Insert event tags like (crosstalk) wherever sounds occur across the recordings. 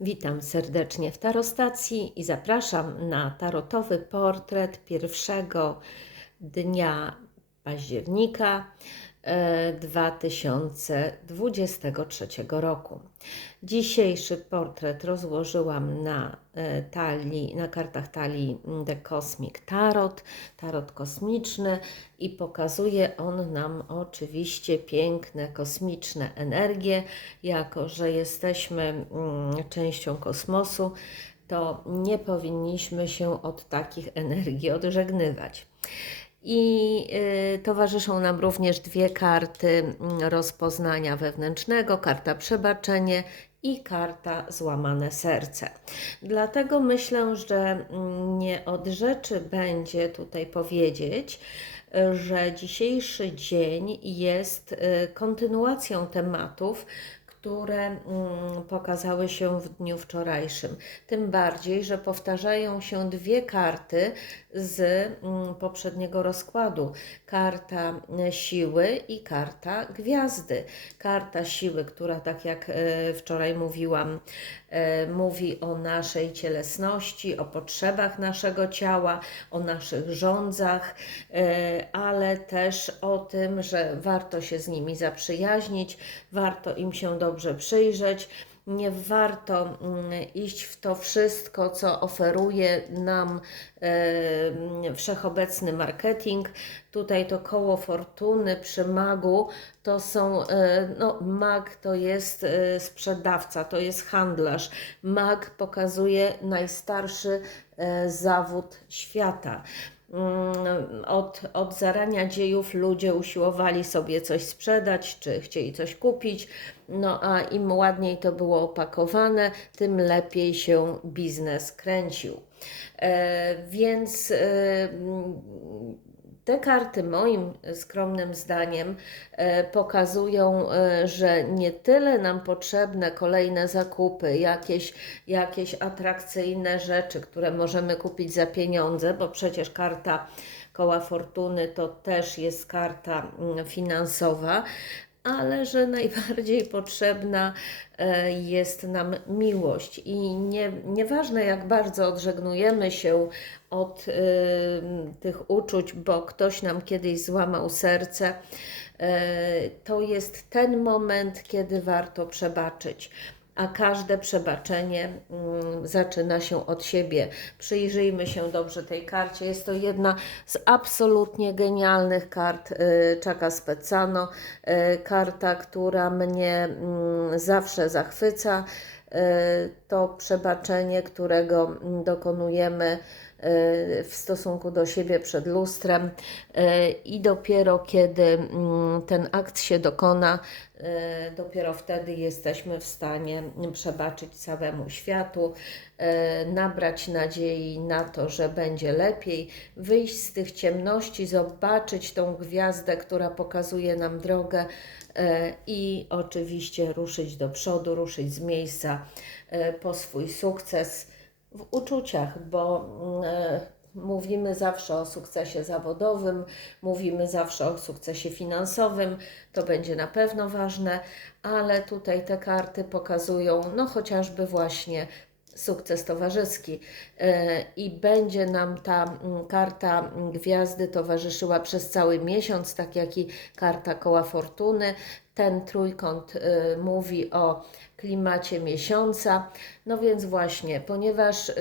Witam serdecznie w Tarostacji i zapraszam na tarotowy portret pierwszego dnia października 2023 roku. Dzisiejszy portret rozłożyłam na e, talii, na kartach talii The Cosmic Tarot, tarot kosmiczny i pokazuje on nam oczywiście piękne kosmiczne energie, jako że jesteśmy mm, częścią kosmosu, to nie powinniśmy się od takich energii odżegnywać. I y, towarzyszą nam również dwie karty mm, rozpoznania wewnętrznego, karta przebaczenie i karta złamane serce. Dlatego myślę, że mm, nie od rzeczy będzie tutaj powiedzieć, y, że dzisiejszy dzień jest y, kontynuacją tematów, które mm, pokazały się w dniu wczorajszym. Tym bardziej, że powtarzają się dwie karty z mm, poprzedniego rozkładu: karta e, siły i karta gwiazdy. Karta siły, która, tak jak e, wczoraj mówiłam, e, mówi o naszej cielesności, o potrzebach naszego ciała, o naszych rządzach, ale też o tym, że warto się z nimi zaprzyjaźnić, warto im się dobrze przyjrzeć nie warto mm, iść w to wszystko, co oferuje nam e, wszechobecny marketing. Tutaj to koło fortuny przy magu to są, e, no mag to jest e, sprzedawca, to jest handlarz. Mag pokazuje najstarszy zawód świata. Mm, od, od zarania dziejów ludzie usiłowali sobie coś sprzedać, czy chcieli coś kupić, no a im ładniej to było opakowane, tym lepiej się biznes kręcił. E, więc e, te karty, moim skromnym zdaniem, e, pokazują, e, że nie tyle nam potrzebne kolejne zakupy, jakieś, jakieś atrakcyjne rzeczy, które możemy kupić za pieniądze, bo przecież karta koła fortuny to też jest karta mm, finansowa, ale że najbardziej potrzebna e, jest nam miłość. I nie, nieważne, jak bardzo odżegnujemy się od y, tych uczuć, bo ktoś nam kiedyś złamał serce, y, to jest ten moment, kiedy warto przebaczyć a każde przebaczenie mm, zaczyna się od siebie. Przyjrzyjmy się dobrze tej karcie. Jest to jedna z absolutnie genialnych kart y, Czaka Spezzano. Y, karta, która mnie mm, zawsze zachwyca. Y, to przebaczenie, którego dokonujemy w stosunku do siebie przed lustrem e, i dopiero kiedy mm, ten akt się dokona, e, dopiero wtedy jesteśmy w stanie przebaczyć całemu światu, nabrać nadziei na to, że będzie lepiej, wyjść z tych ciemności, zobaczyć tą gwiazdę, która pokazuje nam drogę i oczywiście ruszyć do przodu, ruszyć z miejsca po swój sukces w uczuciach, bo e, mówimy zawsze o sukcesie zawodowym, mówimy zawsze o sukcesie finansowym, to będzie na pewno ważne, ale tutaj te karty pokazują, no chociażby właśnie sukces towarzyski e, i będzie nam ta karta gwiazdy towarzyszyła przez cały miesiąc, tak jak i karta koła fortuny. Ten trójkąt e, mówi o klimacie miesiąca. No więc właśnie, ponieważ y,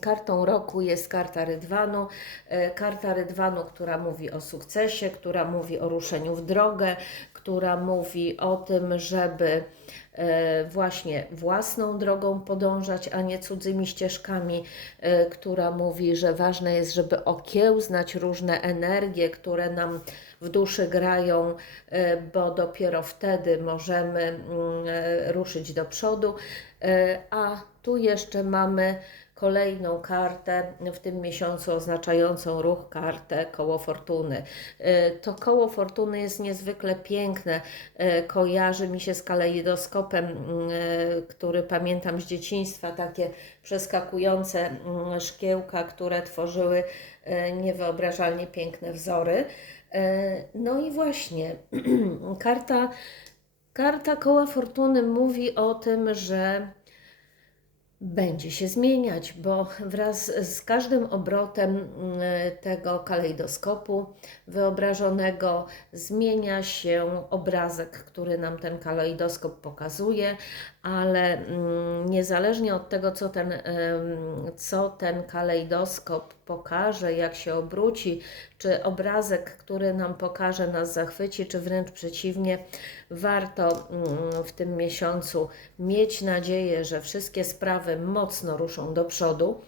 kartą roku jest karta Rydwanu, y, karta Rydwanu, która mówi o sukcesie, która mówi o ruszeniu w drogę, która mówi o tym, żeby właśnie własną drogą podążać, a nie cudzymi ścieżkami, y, która mówi, że ważne jest, żeby okiełznać różne energie, które nam w duszy grają, y, bo dopiero wtedy możemy mm, ruszyć do przodu. A tu jeszcze mamy kolejną kartę w tym miesiącu oznaczającą ruch, kartę koło fortuny. E, to koło fortuny jest niezwykle piękne. E, kojarzy mi się z kalejdoskopem, e, który pamiętam z dzieciństwa, takie przeskakujące szkiełka, które tworzyły niewyobrażalnie piękne wzory. No i właśnie, (clears throat) karta, karta koła fortuny mówi o tym, że będzie się zmieniać, bo wraz z każdym obrotem mm, tego kalejdoskopu wyobrażonego zmienia się obrazek, który nam ten kalejdoskop pokazuje, ale mm, niezależnie od tego, co ten, co ten kalejdoskop pokaże, jak się obróci, czy obrazek, który nam pokaże, nas zachwyci, czy wręcz przeciwnie, warto mm, w tym miesiącu mieć nadzieję, że wszystkie sprawy mocno ruszą do przodu.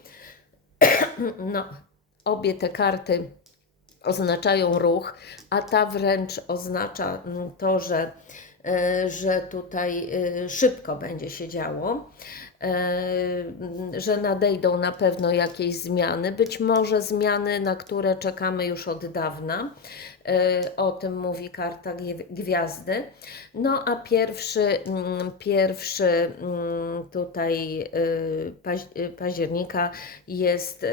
(clears throat) No, obie te karty oznaczają ruch, a ta wręcz oznacza mm, to, że, że tutaj e, szybko będzie się działo. E, że nadejdą na pewno jakieś zmiany, być może zmiany, na które czekamy już od dawna. E, o tym mówi karta gwiazdy. No a pierwszy, mm, pierwszy mm, tutaj e, października jest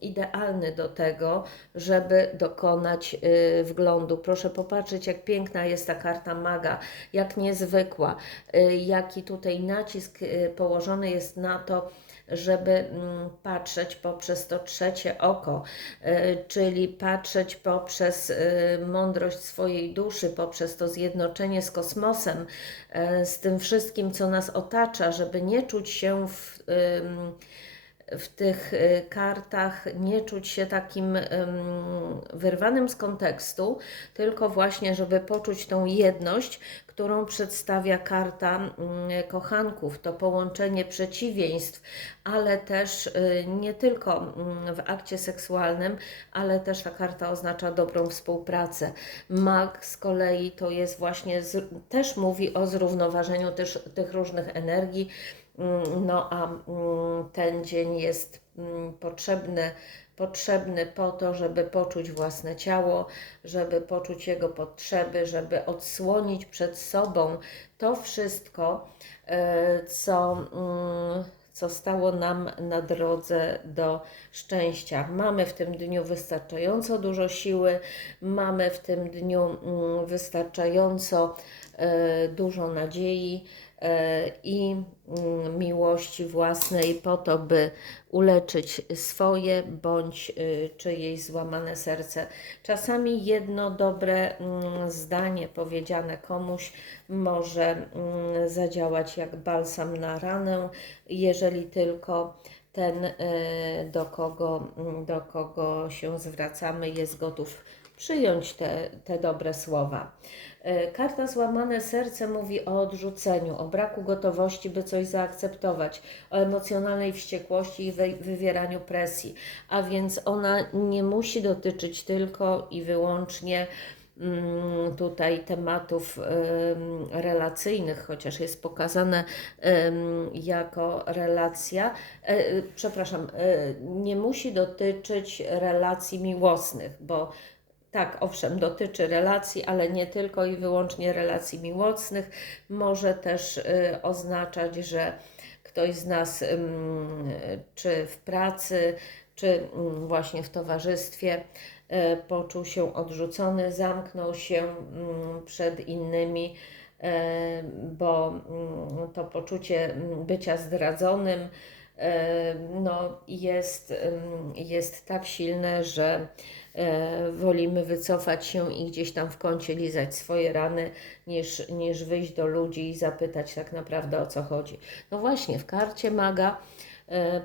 idealny do tego, żeby dokonać wglądu. Proszę popatrzeć, jak piękna jest ta karta maga, jak niezwykła, jaki tutaj nacisk położony jest na to, żeby mm, patrzeć poprzez to trzecie oko, y, czyli patrzeć poprzez y, mądrość swojej duszy, poprzez to zjednoczenie z kosmosem, y, z tym wszystkim, co nas otacza, żeby nie czuć się w w tych kartach nie czuć się takim wyrwanym z kontekstu, tylko właśnie, żeby poczuć tą jedność, którą przedstawia karta kochanków. To połączenie przeciwieństw, ale też y, nie tylko w akcie seksualnym, ale też ta karta oznacza dobrą współpracę. Mag z kolei to jest właśnie, też mówi o zrównoważeniu też, tych różnych energii, no a ten dzień jest potrzebny potrzebny po to, żeby poczuć własne ciało, żeby poczuć jego potrzeby, żeby odsłonić przed sobą to wszystko, e, co, mm, co stało nam na drodze do szczęścia. Mamy w tym dniu wystarczająco dużo siły, mamy w tym dniu mm, wystarczająco e, dużo nadziei i mm, miłości własnej po to, by uleczyć swoje bądź y, czyjeś złamane serce. Czasami jedno dobre mm, zdanie powiedziane komuś może mm, zadziałać jak balsam na ranę, jeżeli tylko ten, y, do kogo, do kogo się zwracamy, jest gotów przyjąć te, te dobre słowa. E, karta Złamane Serce mówi o odrzuceniu, o braku gotowości, by coś zaakceptować, o emocjonalnej wściekłości i wywieraniu presji, a więc ona nie musi dotyczyć tylko i wyłącznie mm, tutaj tematów relacyjnych, chociaż jest pokazane jako relacja, e, przepraszam, e, nie musi dotyczyć relacji miłosnych, bo tak, owszem, dotyczy relacji, ale nie tylko i wyłącznie relacji miłosnych. Może też y, oznaczać, że ktoś z nas, czy w pracy, czy właśnie w towarzystwie, y, poczuł się odrzucony, zamknął się przed innymi, y, bo to poczucie bycia zdradzonym no, jest, jest tak silne, że wolimy wycofać się i gdzieś tam w kącie lizać swoje rany, niż, niż wyjść do ludzi i zapytać tak naprawdę o co chodzi. No właśnie, w karcie maga E,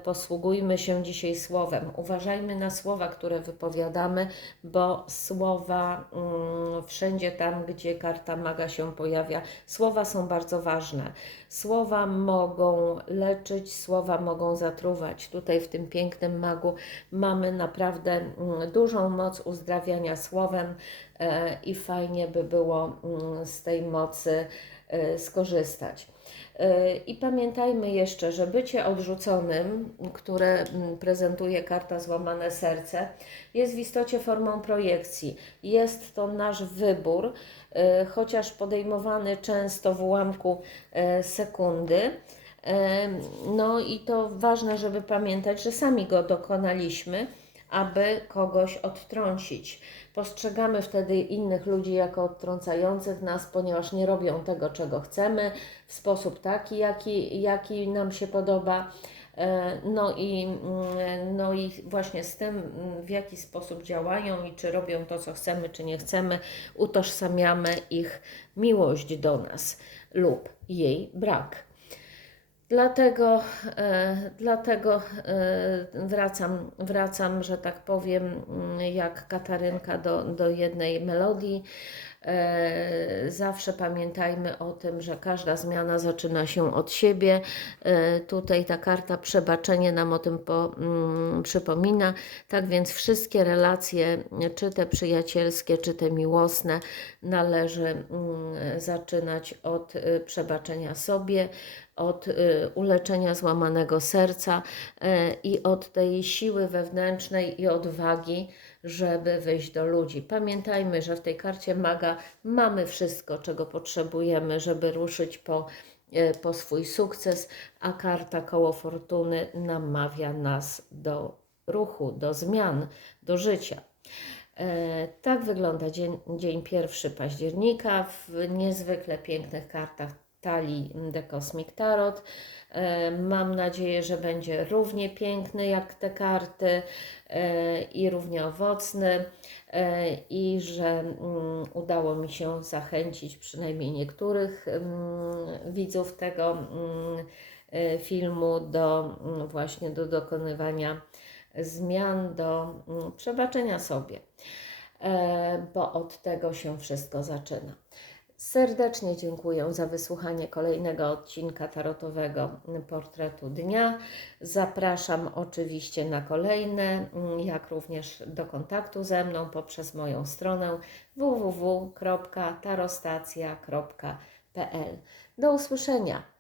posługujmy się dzisiaj słowem. Uważajmy na słowa, które wypowiadamy, bo słowa mm, wszędzie tam, gdzie karta maga się pojawia, słowa są bardzo ważne. Słowa mogą leczyć, słowa mogą zatruwać. Tutaj w tym pięknym magu mamy naprawdę mm, dużą moc uzdrawiania słowem e, i fajnie by było mm, z tej mocy e, skorzystać. I pamiętajmy jeszcze, że bycie odrzuconym, które mm, prezentuje karta Złamane Serce, jest w istocie formą projekcji. Jest to nasz wybór, y, chociaż podejmowany często w ułamku sekundy. No i to ważne, żeby pamiętać, że sami go dokonaliśmy, aby kogoś odtrącić. Postrzegamy wtedy innych ludzi jako odtrącających nas, ponieważ nie robią tego, czego chcemy, w sposób taki, jaki, jaki nam się podoba. E, No i, mm, no i właśnie z tym, mm, w jaki sposób działają i czy robią to, co chcemy, czy nie chcemy, utożsamiamy ich miłość do nas lub jej brak. Dlatego, e, dlatego e, wracam, wracam, że tak powiem, mm, jak Katarynka do, do jednej melodii. E, zawsze pamiętajmy o tym, że każda zmiana zaczyna się od siebie. E, tutaj ta karta przebaczenie nam o tym po, mm, przypomina. Tak więc wszystkie relacje, czy te przyjacielskie, czy te miłosne, należy mm, zaczynać od y, przebaczenia sobie, od y, uleczenia złamanego serca y, i od tej siły wewnętrznej i odwagi, żeby wyjść do ludzi. Pamiętajmy, że w tej karcie maga mamy wszystko, czego potrzebujemy, żeby ruszyć po, y, po swój sukces, a karta koło fortuny namawia nas do ruchu, do zmian, do życia. E, Tak wygląda dzień, dzień 1 października w niezwykle pięknych kartach talii The Cosmic Tarot. E, Mam nadzieję, że będzie równie piękny jak te karty e, i równie owocny e, i że mm, udało mi się zachęcić przynajmniej niektórych mm, widzów tego mm, filmu do właśnie do dokonywania zmian, do przebaczenia sobie, bo od tego się wszystko zaczyna. Serdecznie dziękuję za wysłuchanie kolejnego odcinka tarotowego portretu dnia. Zapraszam oczywiście na kolejne, jak również do kontaktu ze mną poprzez moją stronę www.tarostacja.pl. Do usłyszenia.